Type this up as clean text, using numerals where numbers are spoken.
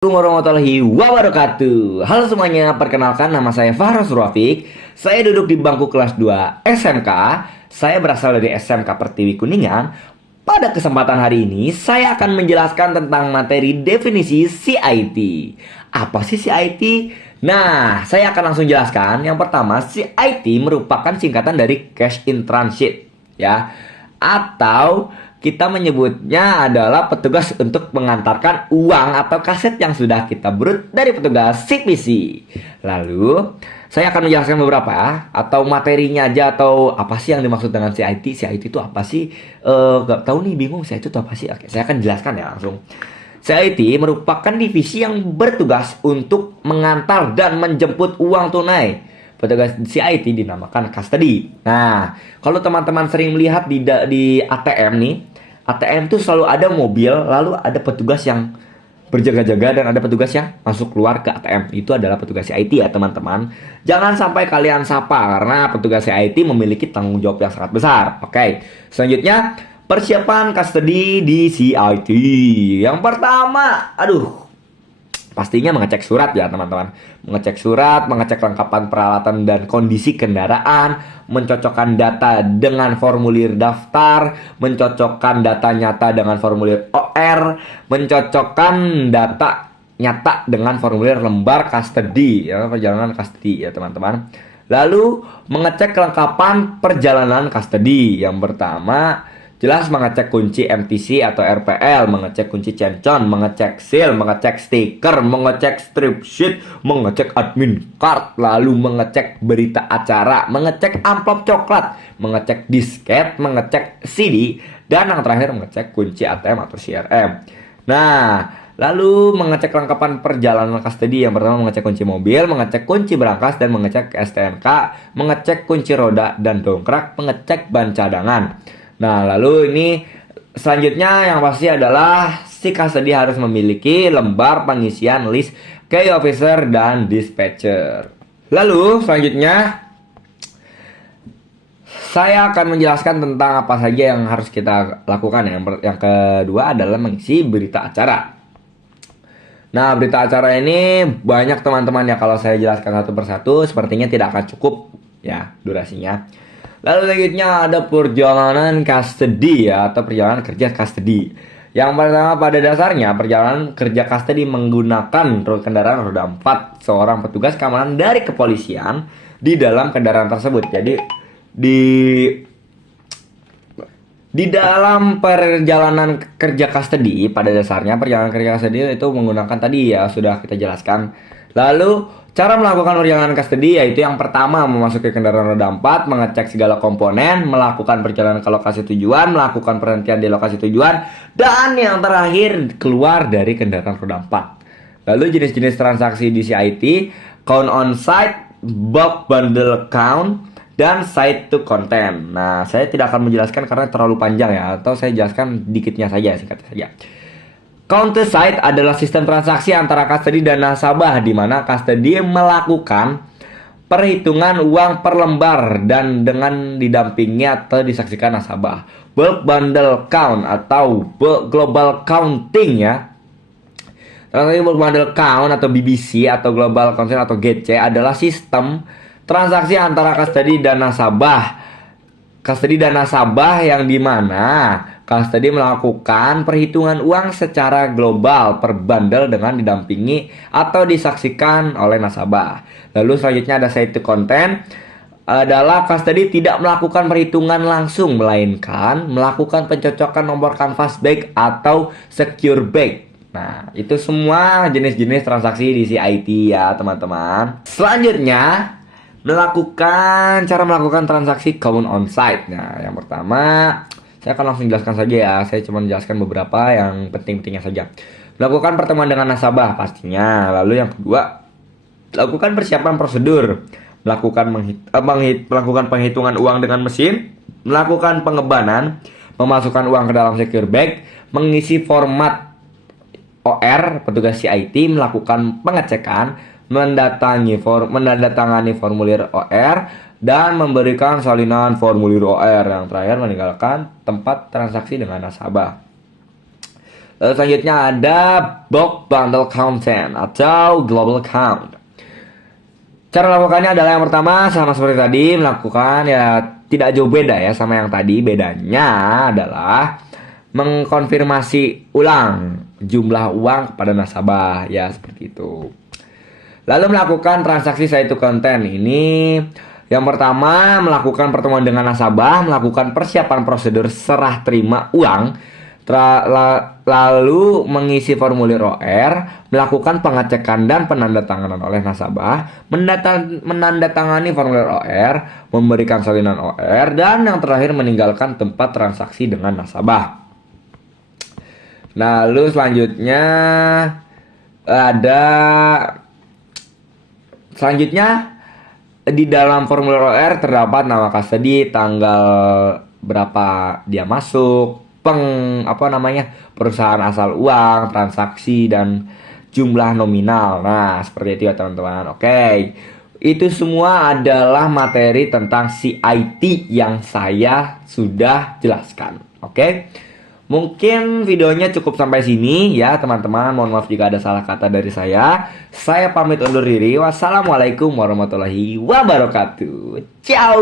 Assalamualaikum warahmatullahi wabarakatuh. Halo semuanya, perkenalkan nama saya Fahras Rafiq. Saya duduk di bangku kelas 2 SMK. Saya berasal dari SMK Pertiwi Kuningan. Pada kesempatan hari ini, saya akan menjelaskan tentang materi definisi CIT. Apa sih CIT? Nah, saya akan langsung jelaskan. Yang pertama, CIT merupakan singkatan dari Cash in Transit, ya. Atau kita menyebutnya adalah petugas untuk mengantarkan uang atau kaset yang sudah kita brut dari petugas CPC. Lalu, saya akan menjelaskan beberapa ya, atau materinya aja, atau apa sih yang dimaksud dengan CIT. CIT itu apa sih? Gak tahu nih, bingung CIT itu apa sih? Oke, saya akan jelaskan ya langsung. CIT merupakan divisi yang bertugas untuk mengantar dan menjemput uang tunai. Petugas CIT dinamakan custody. Nah, kalau teman-teman sering melihat di ATM nih, ATM itu selalu ada mobil, lalu ada petugas yang berjaga-jaga dan ada petugas yang masuk keluar ke ATM. Itu adalah petugas CIT ya teman-teman. Jangan sampai kalian sapa karena petugas CIT memiliki tanggung jawab yang sangat besar. Oke, selanjutnya persiapan custody di CIT. Yang pertama, pastinya mengecek surat ya teman-teman. Mengecek surat, mengecek lengkapan peralatan dan kondisi kendaraan, mencocokkan data dengan formulir daftar, mencocokkan data nyata dengan formulir OR, mencocokkan data nyata dengan formulir lembar custody ya, perjalanan custody ya teman-teman. Lalu mengecek kelengkapan perjalanan custody. Yang pertama, jelas mengecek kunci MTC atau RPL, mengecek kunci cencon, mengecek seal, mengecek stiker, mengecek strip sheet, mengecek admin card, lalu mengecek berita acara, mengecek amplop coklat, mengecek disket, mengecek CD, dan yang terakhir mengecek kunci ATM atau CRM. Nah, lalu mengecek lengkapan perjalanan custody. Yang pertama mengecek kunci mobil, mengecek kunci berangkas, dan mengecek STNK, mengecek kunci roda dan dongkrak, mengecek ban cadangan. Nah, lalu ini selanjutnya yang pasti adalah si custody harus memiliki lembar pengisian list key officer dan dispatcher. Lalu selanjutnya saya akan menjelaskan tentang apa saja yang harus kita lakukan. Yang kedua adalah mengisi berita acara. Nah, berita acara ini banyak teman-teman ya, kalau saya jelaskan satu persatu sepertinya tidak akan cukup ya durasinya. Lalu selanjutnya ada perjalanan custody ya, atau perjalanan kerja custody. Yang pertama, pada dasarnya perjalanan kerja custody menggunakan kendaraan roda 4 seorang petugas keamanan dari kepolisian di dalam kendaraan tersebut. Jadi di dalam perjalanan kerja custody, pada dasarnya perjalanan kerja custody itu menggunakan tadi ya sudah kita jelaskan. Lalu cara melakukan perjalanan custody yaitu yang pertama memasuki kendaraan roda 4, mengecek segala komponen, melakukan perjalanan ke lokasi tujuan, melakukan perhentian di lokasi tujuan, dan yang terakhir keluar dari kendaraan roda 4. Lalu jenis-jenis transaksi di CIT, count on site, bulk bundle count, dan site to content. Nah, saya tidak akan menjelaskan karena terlalu panjang ya, atau saya jelaskan dikitnya saja, singkatnya saja. Counter site adalah sistem transaksi antara custody dan nasabah di mana custody melakukan perhitungan uang per lembar dan dengan didampingi atau disaksikan nasabah. Bulk bundle count atau bulk global counting ya. Transaksi bulk bundle count atau BBC atau global counting atau GC adalah sistem transaksi antara custody dan nasabah. Custody dan nasabah yang dimana custody melakukan perhitungan uang secara global per bundle dengan didampingi atau disaksikan oleh nasabah. Lalu selanjutnya ada site to content, adalah custody tidak melakukan perhitungan langsung melainkan melakukan pencocokan nomor canvas bag atau secure bag. Nah, itu semua jenis-jenis transaksi di CIT ya teman-teman. Selanjutnya cara melakukan transaksi count on site. Nah, yang pertama saya akan langsung jelaskan saja ya. Saya cuma menjelaskan beberapa yang penting-pentingnya saja. Melakukan pertemuan dengan nasabah pastinya. Lalu yang kedua, lakukan persiapan prosedur. Melakukan penghitungan uang dengan mesin. Melakukan pengebanan. Memasukkan uang ke dalam secure bag. Mengisi format OR. Petugas CIT melakukan pengecekan. Menandatangani formulir OR. Dan memberikan salinan formulir OR. Yang terakhir meninggalkan tempat transaksi dengan nasabah. Lalu selanjutnya ada bulk bundle content atau global count. Cara melakukannya adalah yang pertama sama seperti tadi, melakukan ya tidak jauh beda ya sama yang tadi. Bedanya adalah mengkonfirmasi ulang jumlah uang kepada nasabah ya seperti itu. Lalu melakukan transaksi side to content ini yang pertama melakukan pertemuan dengan nasabah, melakukan persiapan prosedur serah terima uang, lalu mengisi formulir OR, melakukan pengecekan dan penandatanganan oleh nasabah, menandatangani formulir OR, memberikan salinan OR, dan yang terakhir meninggalkan tempat transaksi dengan nasabah. Lalu selanjutnya ada di dalam formulir OR terdapat nama custody, tanggal berapa dia masuk, perusahaan asal uang, transaksi, dan jumlah nominal. Nah, seperti itu ya teman-teman. Oke. Itu semua adalah materi tentang CIT yang saya sudah jelaskan. Oke. Mungkin videonya cukup sampai sini ya teman-teman. Mohon maaf jika ada salah kata dari saya. Saya pamit undur diri. Wassalamualaikum warahmatullahi wabarakatuh. Ciao.